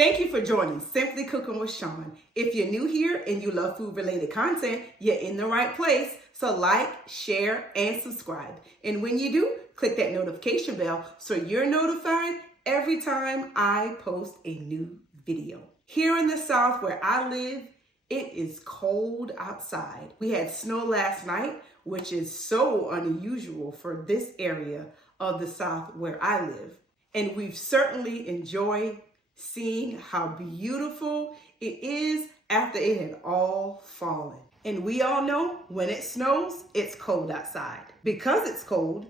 Thank you for joining Simply Cooking with Sean. If you're new here and you love food-related content, you're in the right place. So like, share, and subscribe. And when you do, click that notification bell so you're notified every time I post a new video. Here in the South where I live, it is cold outside. We had snow last night, which is so unusual for this area of the South where I live. And we've certainly enjoyed seeing how beautiful it is after it had all fallen. And we all know when it snows, it's cold outside. Because it's cold,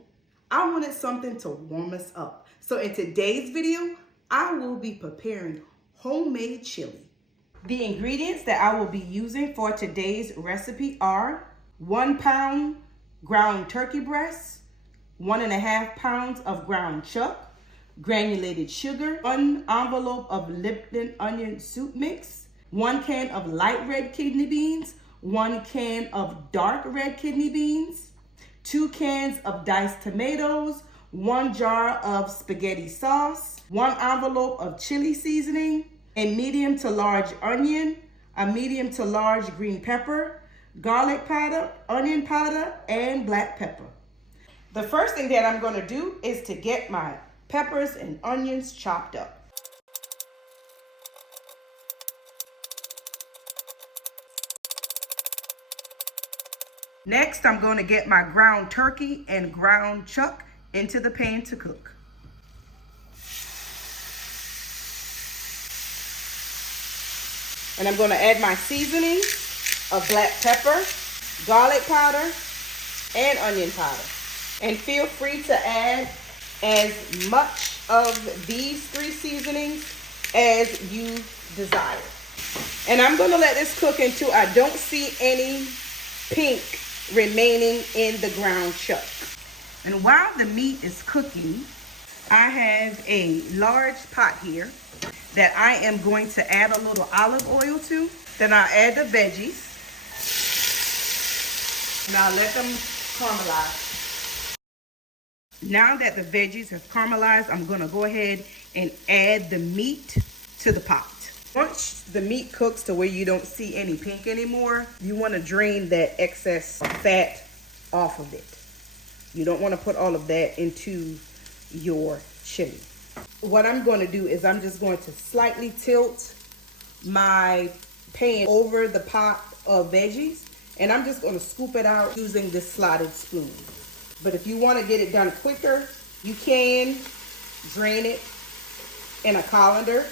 I wanted something to warm us up. So in today's video, I will be preparing homemade chili. The ingredients that I will be using for today's recipe are 1 pound ground turkey breast, 1.5 pounds of ground chuck, granulated sugar, 1 envelope of Lipton onion soup mix, 1 can of light red kidney beans, 1 can of dark red kidney beans, 2 cans of diced tomatoes, 1 jar of spaghetti sauce, 1 envelope of chili seasoning, a medium to large onion, a medium to large green pepper, garlic powder, onion powder, and black pepper. The first thing that I'm going to do is to get my peppers and onions chopped up. Next, I'm going to get my ground turkey and ground chuck into the pan to cook. And I'm going to add my seasoning of black pepper, garlic powder, and onion powder. And feel free to add as much of these 3 seasonings as you desire. And I'm going to let this cook until I don't see any pink remaining in the ground chuck. And while the meat is cooking, I have a large pot here that I am going to add a little olive oil to. Then I'll add the veggies. And I'll let them caramelize. Now that the veggies have caramelized, I'm going to go ahead and add the meat to the pot. Once the meat cooks to where you don't see any pink anymore, you want to drain that excess fat off of it. You don't want to put all of that into your chili. What I'm going to do is I'm just going to slightly tilt my pan over the pot of veggies, and I'm just going to scoop it out using this slotted spoon. But if you want to get it done quicker, you can drain it in a colander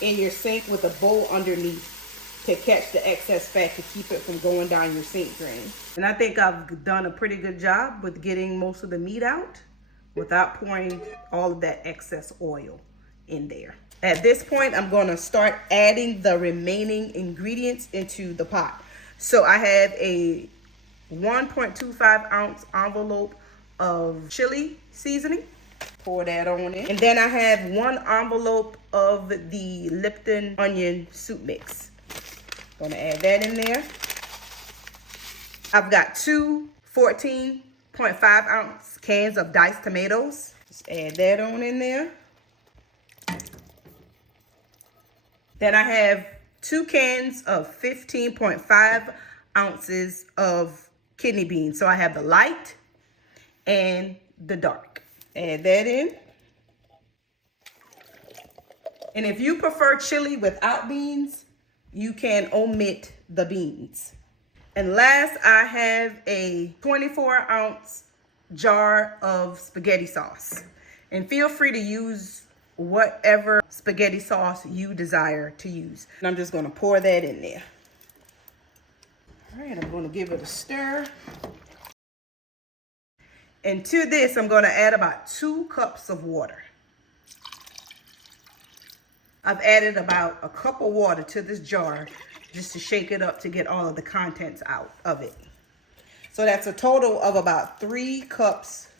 in your sink with a bowl underneath to catch the excess fat to keep it from going down your sink drain. And I think I've done a pretty good job with getting most of the meat out without pouring all of that excess oil in there. At this point, I'm going to start adding the remaining ingredients into the pot. So I have a 1.25 ounce envelope of chili seasoning. Pour that on in. And then I have 1 envelope of the Lipton onion soup mix. Gonna add that in there. I've got 2 14.5 ounce cans of diced tomatoes. Just add that on in there. Then I have 2 cans of 15.5 ounces of kidney beans. So I have the light and the dark. Add that in. And if you prefer chili without beans, you can omit the beans. And last, I have a 24 ounce jar of spaghetti sauce. And feel free to use whatever spaghetti sauce you desire to use. And I'm just going to pour that in there. All right, I'm going to give it a stir. And to this, I'm going to add about 2 cups of water. I've added about a cup of water to this jar just to shake it up to get all of the contents out of it. So that's a total of about 3 cups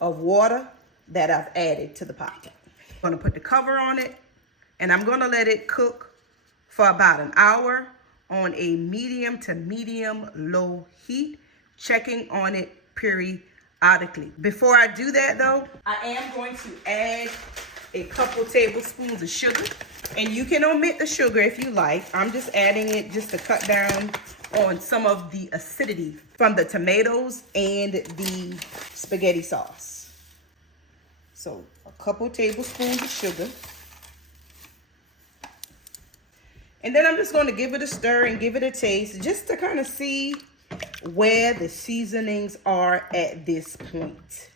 of water that I've added to the pot. I'm going to put the cover on it, and I'm going to let it cook for about an hour on a medium to medium low heat, checking on it periodically. Before I do that though, I am going to add a couple tablespoons of sugar. And you can omit the sugar if you like. I'm just adding it just to cut down on some of the acidity from the tomatoes and the spaghetti sauce. So a couple tablespoons of sugar. And then I'm just going to give it a stir and give it a taste just to kind of see where the seasonings are at this point.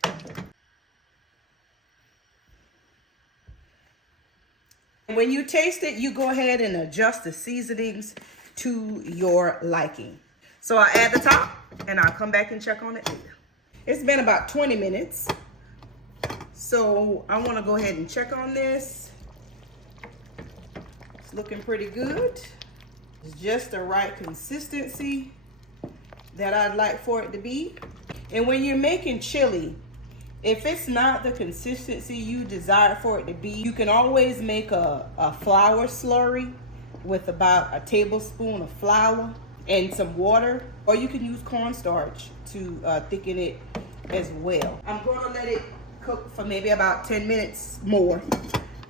When you taste it, you go ahead and adjust the seasonings to your liking. So I'll add the top and I'll come back and check on it later. It's been about 20 minutes. So I want to go ahead and check on this. It's looking pretty good. It's just the right consistency that I'd like for it to be. And when you're making chili, if it's not the consistency you desire for it to be, you can always make a flour slurry with about a tablespoon of flour and some water, or you can use cornstarch to thicken it as well. I'm going to let it cook for maybe about 10 minutes more,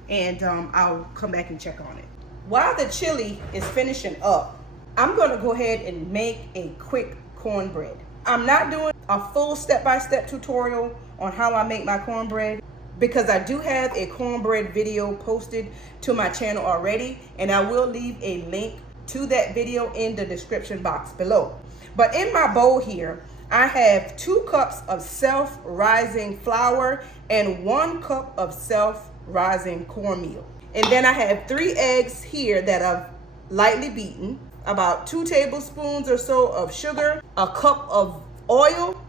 and I'll come back and check on it. While the chili is finishing up, I'm going to go ahead and make a quick cornbread. I'm not doing a full step-by-step tutorial on how I make my cornbread because I do have a cornbread video posted to my channel already, and I will leave a link to that video in the description box below. But in my bowl here, I have 2 cups of self-rising flour and 1 cup of self-rising cornmeal. And then I have 3 eggs here that I've lightly beaten, about 2 tablespoons or so of sugar, a cup of oil.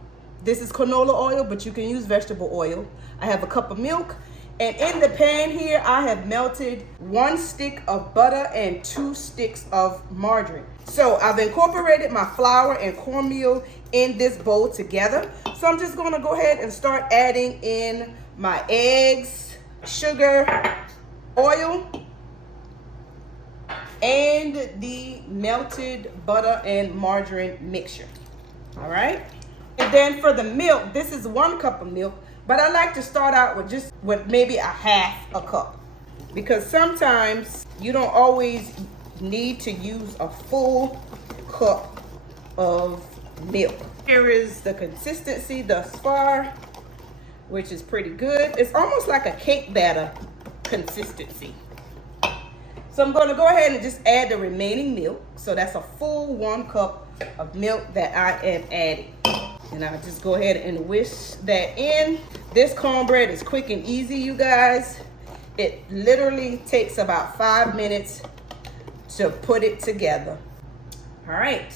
This is canola oil, but you can use vegetable oil. I have a cup of milk. And in the pan here, I have melted 1 stick of butter and 2 sticks of margarine. So I've incorporated my flour and cornmeal in this bowl together. So I'm just gonna go ahead and start adding in my eggs, sugar, oil, and the melted butter and margarine mixture. All right. And then for the milk, this is 1 cup of milk, but I like to start out with maybe a half a cup, because sometimes you don't always need to use a full cup of milk. Here is the consistency thus far, which is pretty good. It's almost like a cake batter consistency. So I'm going to go ahead and just add the remaining milk. So that's a full 1 cup of milk that I am adding. And I'll just go ahead and whisk that in. This cornbread is quick and easy, you guys. It literally takes about 5 minutes to put it together. All right.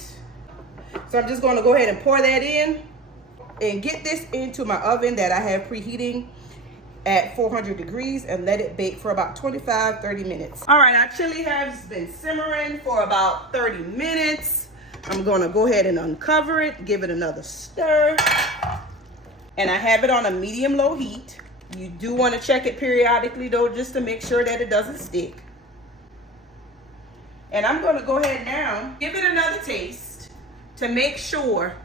So I'm just going to go ahead and pour that in and get this into my oven that I have preheating at 400 degrees and let it bake for about 25-30 minutes. All right, our chili has been simmering for about 30 minutes. I'm gonna go ahead and uncover it, give it another stir. And I have it on a medium-low heat. You do wanna check it periodically though, just to make sure that it doesn't stick. And I'm gonna go ahead now, give it another taste to make sure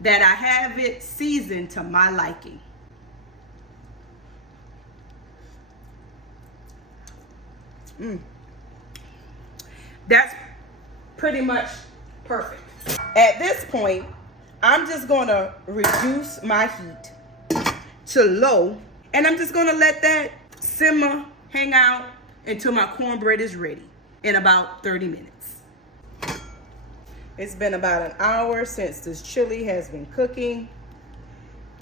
that I have it seasoned to my liking. That's pretty much perfect. At this point, I'm just gonna reduce my heat to low, and I'm just gonna let that simmer, hang out until my cornbread is ready in about 30 minutes. It's been about an hour since this chili has been cooking,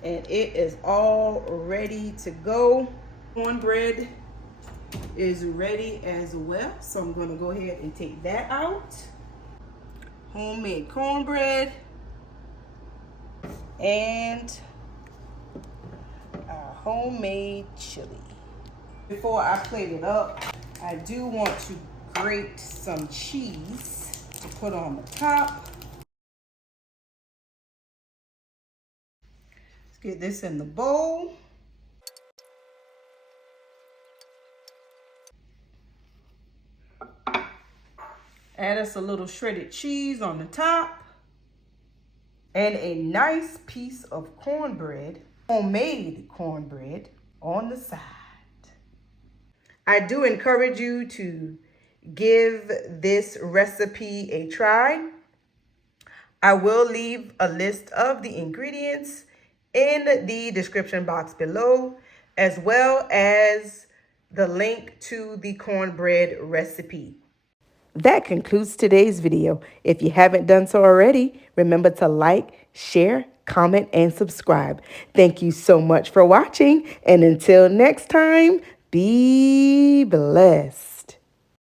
and it is all ready to go. Cornbread is ready as well, so I'm going to go ahead and take that out. Homemade cornbread and our homemade chili. Before I plate it up, I do want to grate some cheese to put on the top. Let's get this in the bowl. Add us a little shredded cheese on the top and a nice piece of cornbread, homemade cornbread, on the side. I do encourage you to give this recipe a try. I will leave a list of the ingredients in the description box below, as well as the link to the cornbread recipe. That concludes today's video. If you haven't done so already, remember to like, share, comment, and subscribe. Thank you so much for watching, and until next time, be blessed.